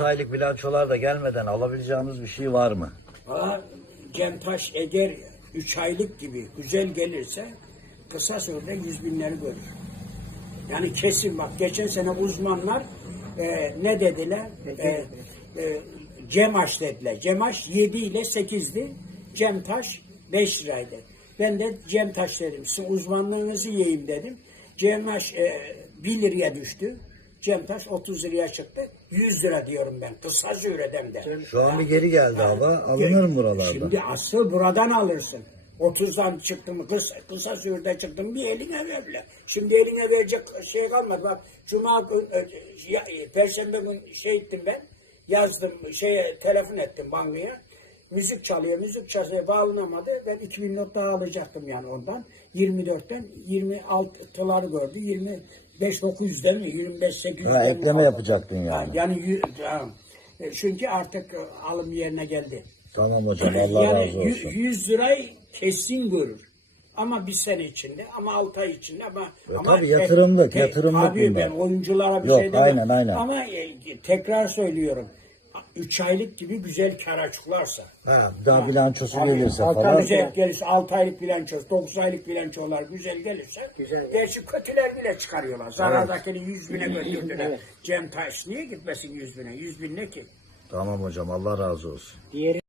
aylık bilançolar da gelmeden alabileceğimiz bir şey var mı? Valla Cemtaş eğer 3 aylık gibi güzel gelirse kısa sürede yüz binleri görür. Yani kesin bak geçen sene uzmanlar e, ne dediler? E, e, Cemaş dediler. Cemaş 7 ile 8'di. Cemtaş 5 liraydı. Ben de Cemtaş dedim. Sizin uzmanlığınızı yiyeyim dedim. Cemaş e, 1 liraya düştü. Cemtaş 30 liraya çıktı. 100 lira diyorum ben. Kısa süreden de. Şu an bir geri geldi hava. Alınır mı buralarda? Şimdi asıl buradan alırsın. 30'dan çıktın mı kısa, kısa sürede çıktın bir eline ver bile. Şimdi eline verecek şey kalmadı. Bak Cuma gün, ya- e, Perşembe gün şey ettim ben. Yazdım şeye telefon ettim bankaya. Müzik çalıyor, müzik çalıyor bağlanamadı. Ben 2000 not daha alacaktım yani ondan. 24'ten 26'ları gördü. 25 900 değil mi? 25 800 Ha, ekleme yapacaktın yani. Yani tamam. E, Çünkü artık e, alım yerine geldi. Tamam hocam Allah yani razı olsun. 100 lirayı kesin görür. Ama bir sene içinde, ama 6 ay içinde ama... Ya ama tabii yatırımlık, te- yatırımlık Tabii bunlar. ben oyunculara bir Yok, şey demem. aynen, aynen. Ama e, tekrar söylüyorum. 3 aylık gibi güzel kar açıklarsa. Ha, daha bilançosu Tabii, gelirse falan. Güzel gelirse 6 aylık bilançosu, 9 aylık bilançolar güzel gelirse Güzel. gerçi kötüler bile çıkarıyorlar. Zarardakini 100 bine götürdüler. Cem Taş niye gitmesin 100 bine? 100 bin ne ki? Tamam hocam Allah razı olsun. Diğeri